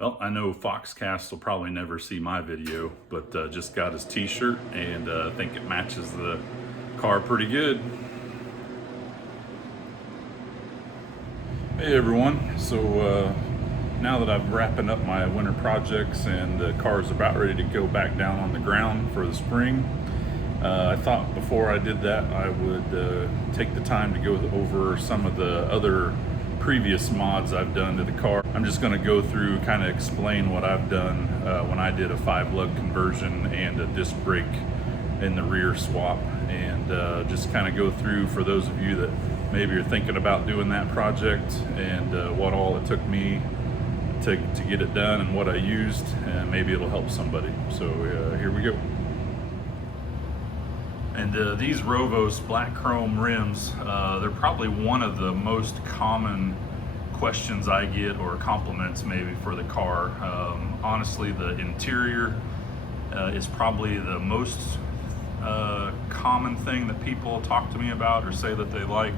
Well, I know Foxcast will probably never see my video, but just got his t-shirt and I think it matches the car pretty good. Hey everyone, so now that I'm wrapping up my winter projects and the car's about ready to go back down on the ground for the spring, I thought before I did that I would take the time to go over some of the other previous mods I've done to the car. I'm just going to go through, kind of explain what I've done when I did a 5-lug conversion and a disc brake in the rear swap, and just kind of go through for those of you that maybe are thinking about doing that project and what all it took me to get it done and what I used, and maybe it'll help somebody. So here we go. And these Rovos black chrome rims, they're probably one of the most common questions I get, or compliments maybe, for the car. Honestly, the interior is probably the most common thing that people talk to me about or say that they like.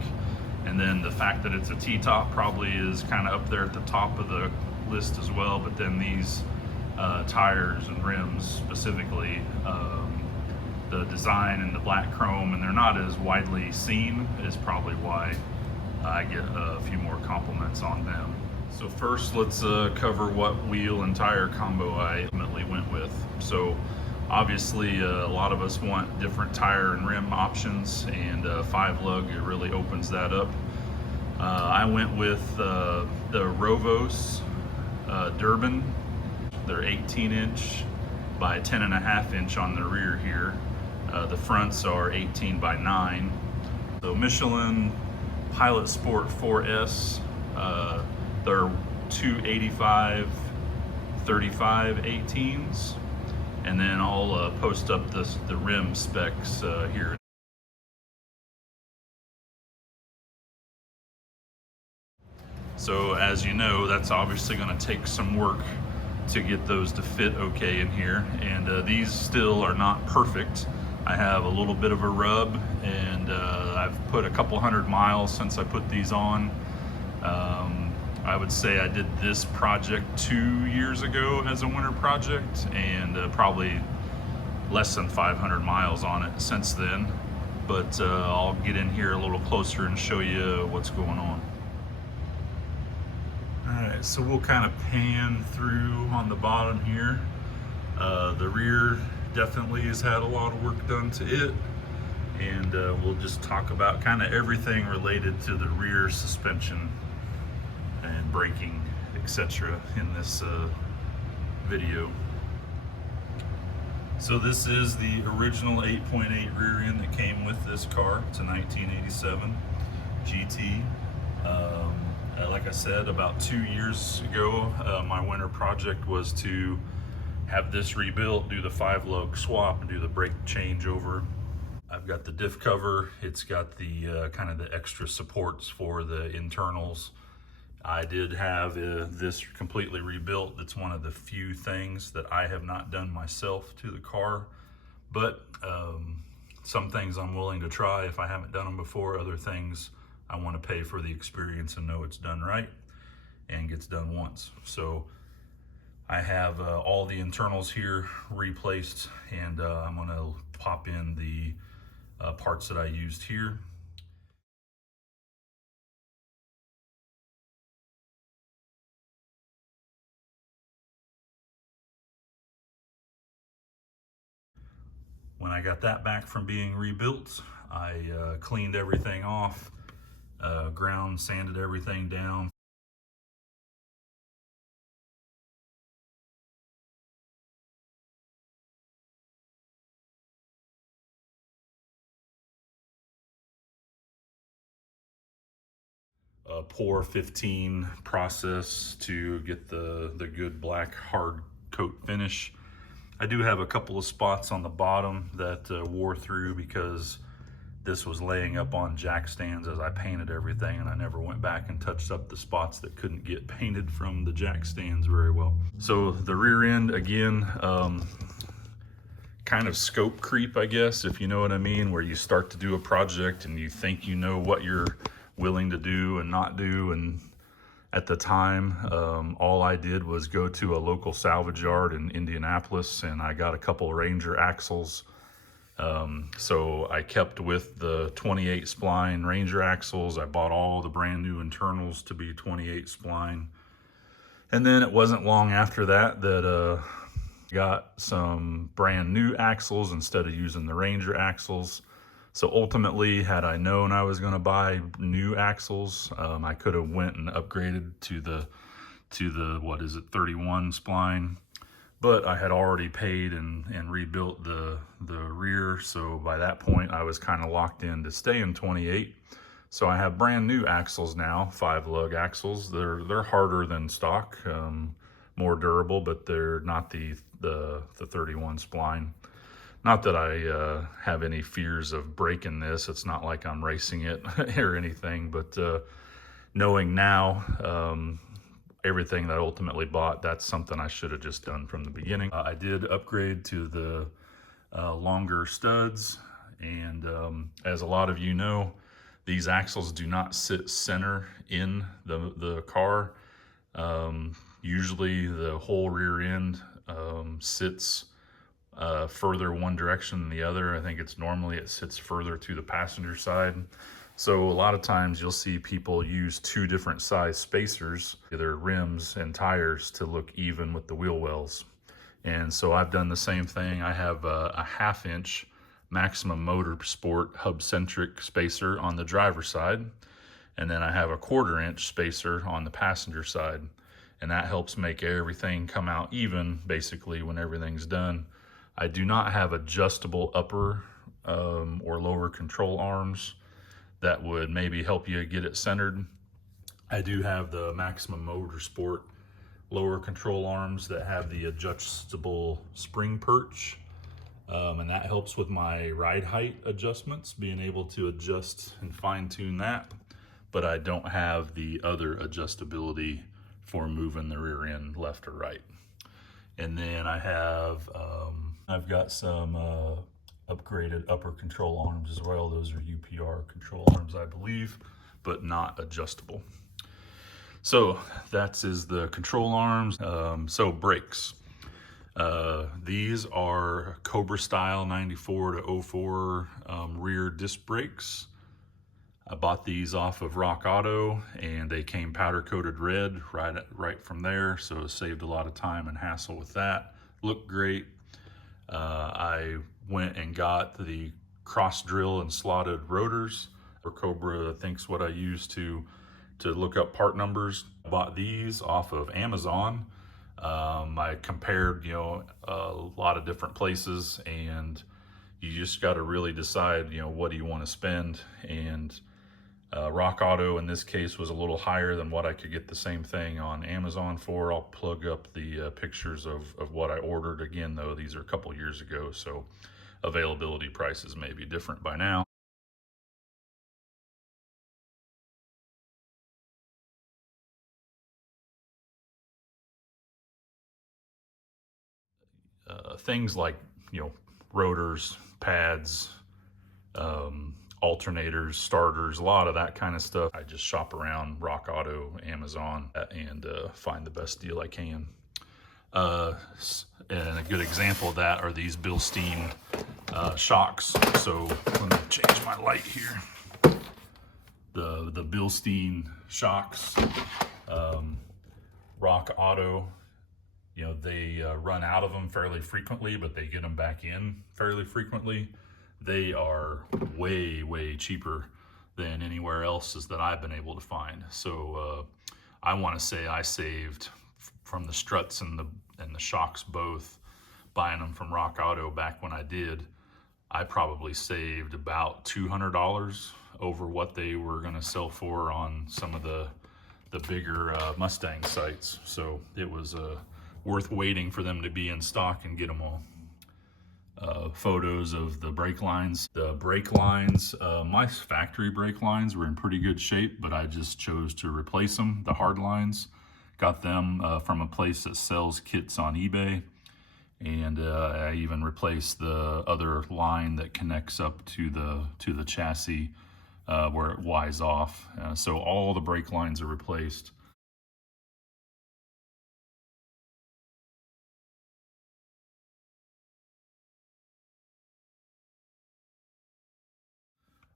And then the fact that it's a T-top probably is kind of up there at the top of the list as well. But then these tires and rims specifically, the design and the black chrome, and they're not as widely seen, is probably why I get a few more compliments on them. So first, let's cover what wheel and tire combo I ultimately went with. So obviously a lot of us want different tire and rim options, and 5-lug, it really opens that up. I went with the Rovos Durban. They're 18-inch by 10.5-inch on the rear here. The fronts are 18 by 9. So Michelin Pilot Sport 4S, they're 285 35 18s, and then I'll post up the rim specs here. So as you know, that's obviously going to take some work to get those to fit okay in here, and these still are not perfect. I have a little bit of a rub, and I've put a couple hundred miles since I put these on. I would say I did this project 2 years ago as a winter project, and probably less than 500 miles on it since then. But I'll get in here a little closer and show you what's going on. Alright, so we'll kind of pan through on the bottom here. The rear definitely has had a lot of work done to it, and we'll just talk about kind of everything related to the rear suspension and braking, etc. in this video. So this is the original 8.8 rear end that came with this car. It's a 1987 GT. Like I said, about 2 years ago, my winter project was to have this rebuilt, do the 5-lug swap, and do the brake changeover. I've got the diff cover. It's got the kind of the extra supports for the internals. I did have this completely rebuilt. That's one of the few things that I have not done myself to the car, but some things I'm willing to try if I haven't done them before. Other things I want to pay for the experience and know it's done right and gets done once. So I have all the internals here replaced, and I'm going to pop in the parts that I used here. When I got that back from being rebuilt, I cleaned everything off, ground sanded everything down. Pour 15 process to get the good black hard coat finish. I do have a couple of spots on the bottom that wore through because this was laying up on jack stands as I painted everything, and I never went back and touched up the spots that couldn't get painted from the jack stands very well. So the rear end, again, kind of scope creep, I guess, if you know what I mean, where you start to do a project and you think you know what you're willing to do and not do, and At the time, all I did was go to a local salvage yard in Indianapolis, and I got a couple Ranger axles. So I kept with the 28 spline Ranger axles. I bought all the brand new internals to be 28 spline. And then it wasn't long after that got some brand new axles instead of using the Ranger axles. So ultimately, had I known I was going to buy new axles, I could have went and upgraded to the what is it, 31 spline. But I had already paid and rebuilt the rear, so by that point I was kind of locked in to stay in 28. So I have brand new axles now, 5-lug axles. They're harder than stock, more durable, but they're not the 31 spline. Not that I have any fears of breaking this. It's not like I'm racing it or anything, but knowing now everything that I ultimately bought, that's something I should have just done from the beginning. I did upgrade to the longer studs, and as a lot of you know, these axles do not sit center in the car. Usually the whole rear end sits further one direction than the other. I think it sits further to the passenger side. So a lot of times you'll see people use two different size spacers, either rims and tires, to look even with the wheel wells. And so I've done the same thing. I have a 1/2 inch Maximum Motorsport hub-centric spacer on the driver's side, and then I have a 1/4 inch spacer on the passenger side. And that helps make everything come out even, basically, when everything's done. I do not have adjustable upper or lower control arms that would maybe help you get it centered. I do have the Maximum Motorsport lower control arms that have the adjustable spring perch, and that helps with my ride height adjustments, being able to adjust and fine tune that. But I don't have the other adjustability for moving the rear end left or right. And then I've got some upgraded upper control arms as well. Those are UPR control arms, I believe, but not adjustable. So that is the control arms. So brakes. These are Cobra style 94 to 04 rear disc brakes. I bought these off of Rock Auto, and they came powder coated red right from there, so it saved a lot of time and hassle with that. Looked great. I went and got the cross drill and slotted rotors. Cobra, I think's what I used to look up part numbers. I bought these off of Amazon. I compared, a lot of different places, and you just got to really decide, what do you want to spend. And Rock Auto in this case was a little higher than what I could get the same thing on Amazon for. I'll plug up the pictures of what I ordered. Again, though, these are a couple years ago, so availability prices may be different by now. Things like, rotors, pads, alternators, starters, a lot of that kind of stuff. I just shop around Rock Auto, Amazon, and find the best deal I can. And a good example of that are these Bilstein shocks. So let me change my light here. The Bilstein shocks, Rock Auto, they run out of them fairly frequently, but they get them back in fairly frequently. They are way, way cheaper than anywhere else that I've been able to find. So I want to say I saved from the struts and the shocks both, buying them from Rock Auto back when I did. I probably saved about $200 over what they were going to sell for on some of the bigger Mustang sites. So it was worth waiting for them to be in stock and get them all. Photos of the brake lines. The brake lines, my factory brake lines were in pretty good shape, but I just chose to replace them, the hard lines. Got them from a place that sells kits on eBay. And I even replaced the other line that connects up to the chassis where it Y's off. So all the brake lines are replaced.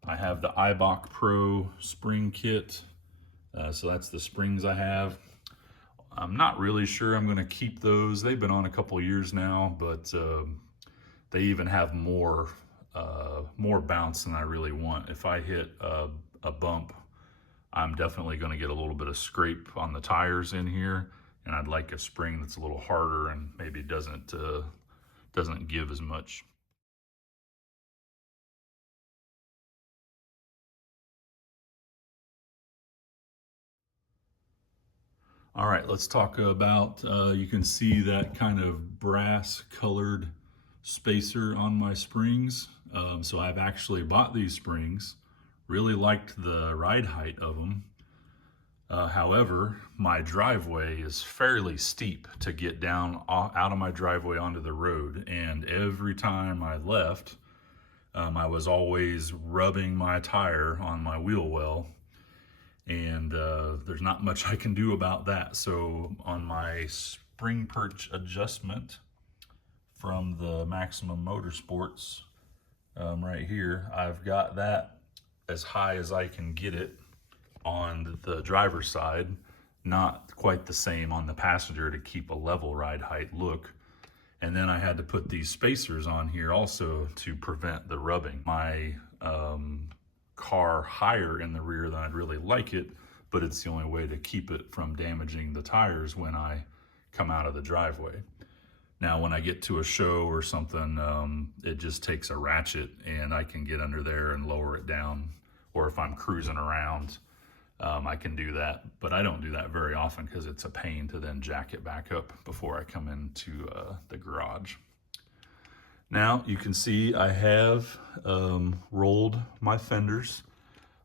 I have the Ibach Pro spring kit. So that's the springs I have. I'm not really sure I'm going to keep those. They've been on a couple years now, but they even have more bounce than I really want. If I hit a bump, I'm definitely going to get a little bit of scrape on the tires in here, and I'd like a spring that's a little harder and maybe doesn't give as much. All right, let's talk about, you can see that kind of brass colored spacer on my springs. So I've actually bought these springs, really liked the ride height of them. However, my driveway is fairly steep to get down out of my driveway onto the road. And every time I left, I was always rubbing my tire on my wheel well. And there's not much I can do about that. So on my spring perch adjustment from the Maximum Motorsports right here, I've got that as high as I can get it on the driver's side, not quite the same on the passenger to keep a level ride height look. And then I had to put these spacers on here also to prevent the rubbing. My car higher in the rear than I'd really like it, but it's the only way to keep it from damaging the tires when I come out of the driveway. Now, when I get to a show or something, it just takes a ratchet and I can get under there and lower it down. Or if I'm cruising around, I can do that, but I don't do that very often because it's a pain to then jack it back up before I come into the garage. Now you can see I have rolled my fenders.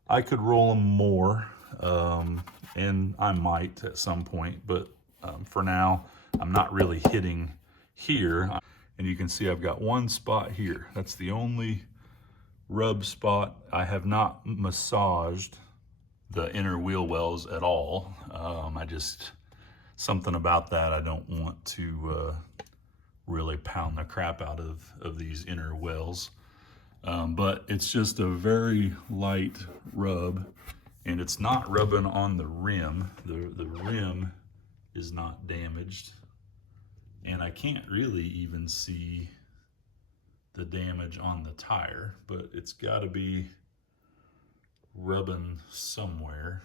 I could roll them more, and I might at some point, but for now, I'm not really hitting here. And you can see I've got one spot here. That's the only rub spot. I have not massaged the inner wheel wells at all. Something about that, I don't want to really pound the crap out of these inner wells. But it's just a very light rub, and it's not rubbing on the rim. The rim is not damaged, and I can't really even see the damage on the tire, but it's got to be rubbing somewhere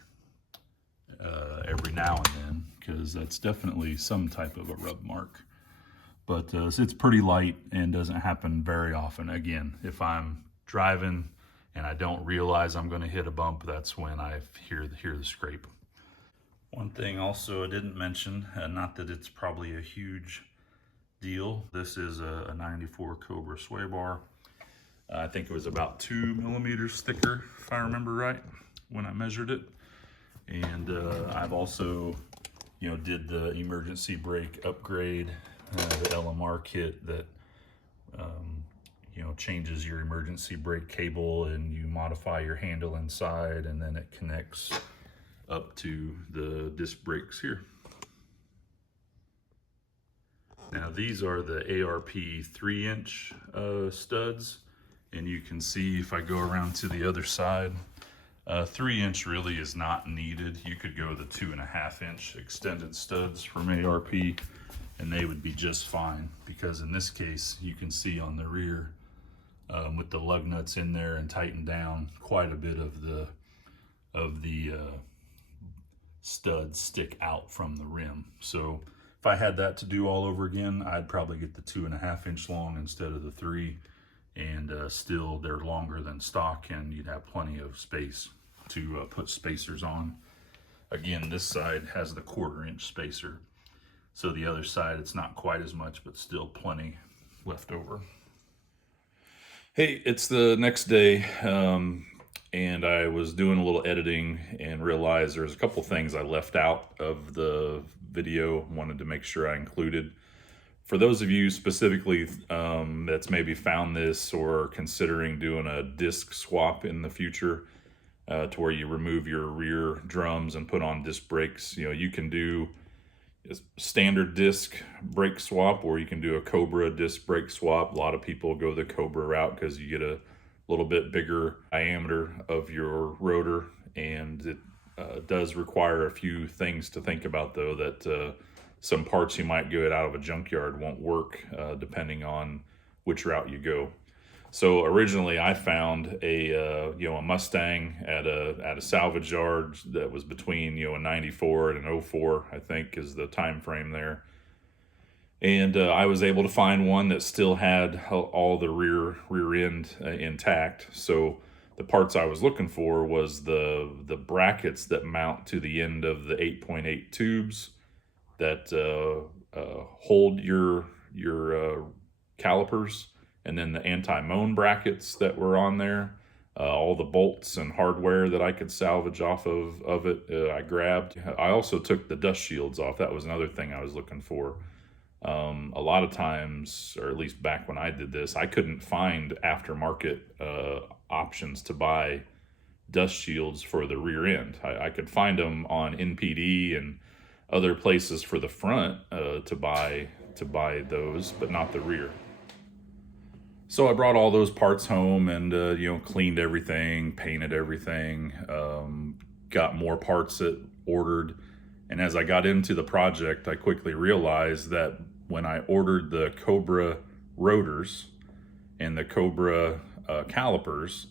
every now and then, because that's definitely some type of a rub mark. But it's pretty light and doesn't happen very often. Again, if I'm driving and I don't realize I'm going to hit a bump, that's when I hear the scrape. One thing also I didn't mention, not that it's probably a huge deal, this is a 94 Cobra sway bar. I think it was about 2 millimeters thicker, if I remember right, when I measured it. And I've also, did the emergency brake upgrade, the LMR kit that, changes your emergency brake cable, and you modify your handle inside, and then it connects up to the disc brakes here. Now these are the ARP 3-inch studs, and you can see if I go around to the other side, 3-inch really is not needed. You could go the 2.5-inch extended studs from ARP, and they would be just fine, because in this case you can see on the rear with the lug nuts in there and tightened down, quite a bit of the studs stick out from the rim. So if I had that to do all over again, I'd probably get the 2.5-inch long instead of the 3, and still they're longer than stock, and you'd have plenty of space to put spacers on. Again, this side has the 1/4-inch spacer, so the other side it's not quite as much, but still plenty left over. Hey, it's the next day, and I was doing a little editing and realized there's a couple things I left out of the video, wanted to make sure I included. For those of you specifically that's maybe found this or considering doing a disc swap in the future, to where you remove your rear drums and put on disc brakes, you can do a standard disc brake swap, or you can do a Cobra disc brake swap. A lot of people go the Cobra route because you get a little bit bigger diameter of your rotor, and it does require a few things to think about, though, that some parts you might get out of a junkyard won't work depending on which route you go. So originally I found a a Mustang at a salvage yard that was between a 94 and an '04, I think is the time frame there. And I was able to find one that still had all the rear end intact. So the parts I was looking for was the brackets that mount to the end of the 8.8 tubes that hold your calipers, and then the anti-moan brackets that were on there. All the bolts and hardware that I could salvage off of it, I grabbed. I also took the dust shields off. That was another thing I was looking for. A lot of times, or at least back when I did this, I couldn't find aftermarket options to buy dust shields for the rear end. I could find them on NPD and other places for the front to buy those, but not the rear. So I brought all those parts home and cleaned everything, painted everything, got more parts that ordered. And as I got into the project, I quickly realized that when I ordered the Cobra rotors and the Cobra calipers,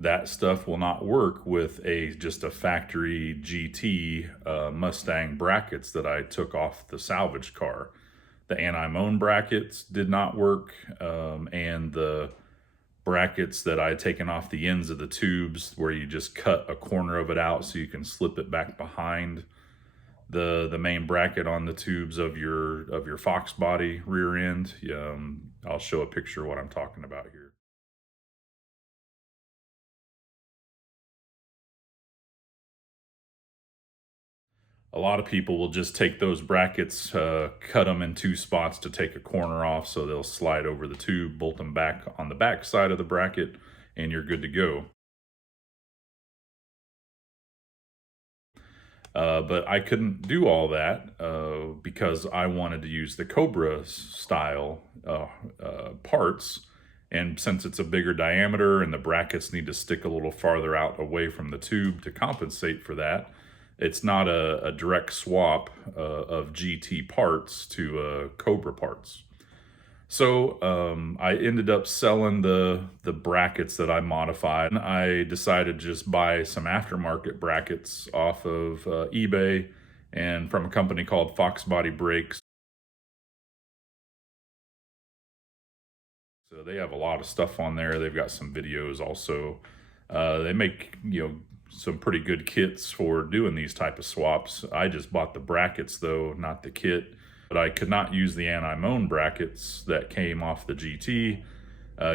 that stuff will not work with just a factory GT Mustang brackets that I took off the salvage car. The anti-moan brackets did not work, and the brackets that I had taken off the ends of the tubes, where you just cut a corner of it out so you can slip it back behind the main bracket on the tubes of your Foxbody rear end. I'll show a picture of what I'm talking about here. A lot of people will just take those brackets, cut them in two spots to take a corner off, so they'll slide over the tube, bolt them back on the back side of the bracket, and you're good to go. But I couldn't do all that because I wanted to use the Cobra style parts. And since it's a bigger diameter and the brackets need to stick a little farther out away from the tube to compensate for that, it's not a direct swap of GT parts to Cobra parts. So I ended up selling the brackets that I modified. I decided to just buy some aftermarket brackets off of eBay and from a company called Foxbody brakes. So they have a lot of stuff on there. They've got some videos also. They make some pretty good kits for doing these type of swaps. I just bought the brackets though, not the kit. But I could not use the anti-moan brackets that came off the GT.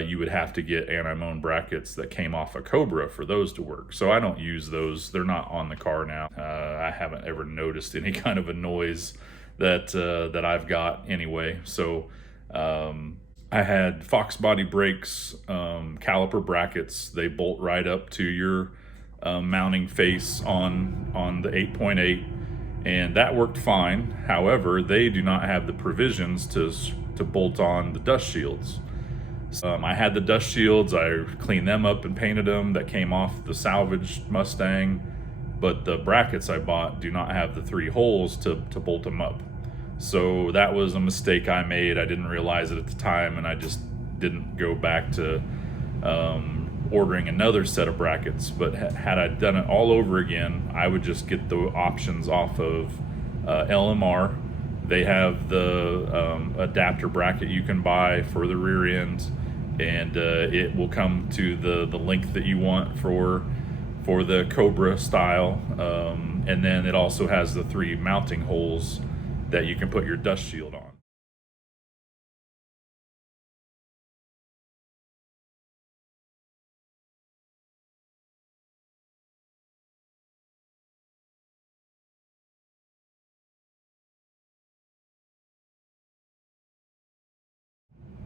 You would have to get anti-moan brackets that came off a Cobra for those to work. So I don't use those. They're not on the car now. I haven't ever noticed any kind of a noise that I've got anyway. So I had Foxbody brakes, caliper brackets. They bolt right up to your mounting face on the 8.8. And that worked fine. However, they do not have the provisions to bolt on the dust shields. I had the dust shields. I cleaned them up and painted them. That came off the salvaged Mustang. But the brackets I bought do not have the 3 holes to bolt them up. So that was a mistake I made. I didn't realize it at the time, and I just didn't go back to ordering another set of brackets. But had I done it all over again, I would just get the options off of LMR. They have the adapter bracket you can buy for the rear end, and it will come to the length that you want for the Cobra style, and then it also has the 3 mounting holes that you can put your dust shield on.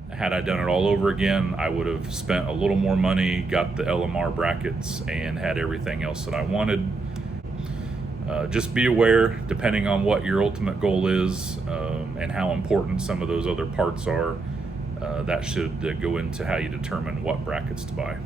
Had I done it all over again, I would have spent a little more money, got the LMR brackets, and had everything else that I wanted. Just be aware, depending on what your ultimate goal is and how important some of those other parts are, that should go into how you determine what brackets to buy.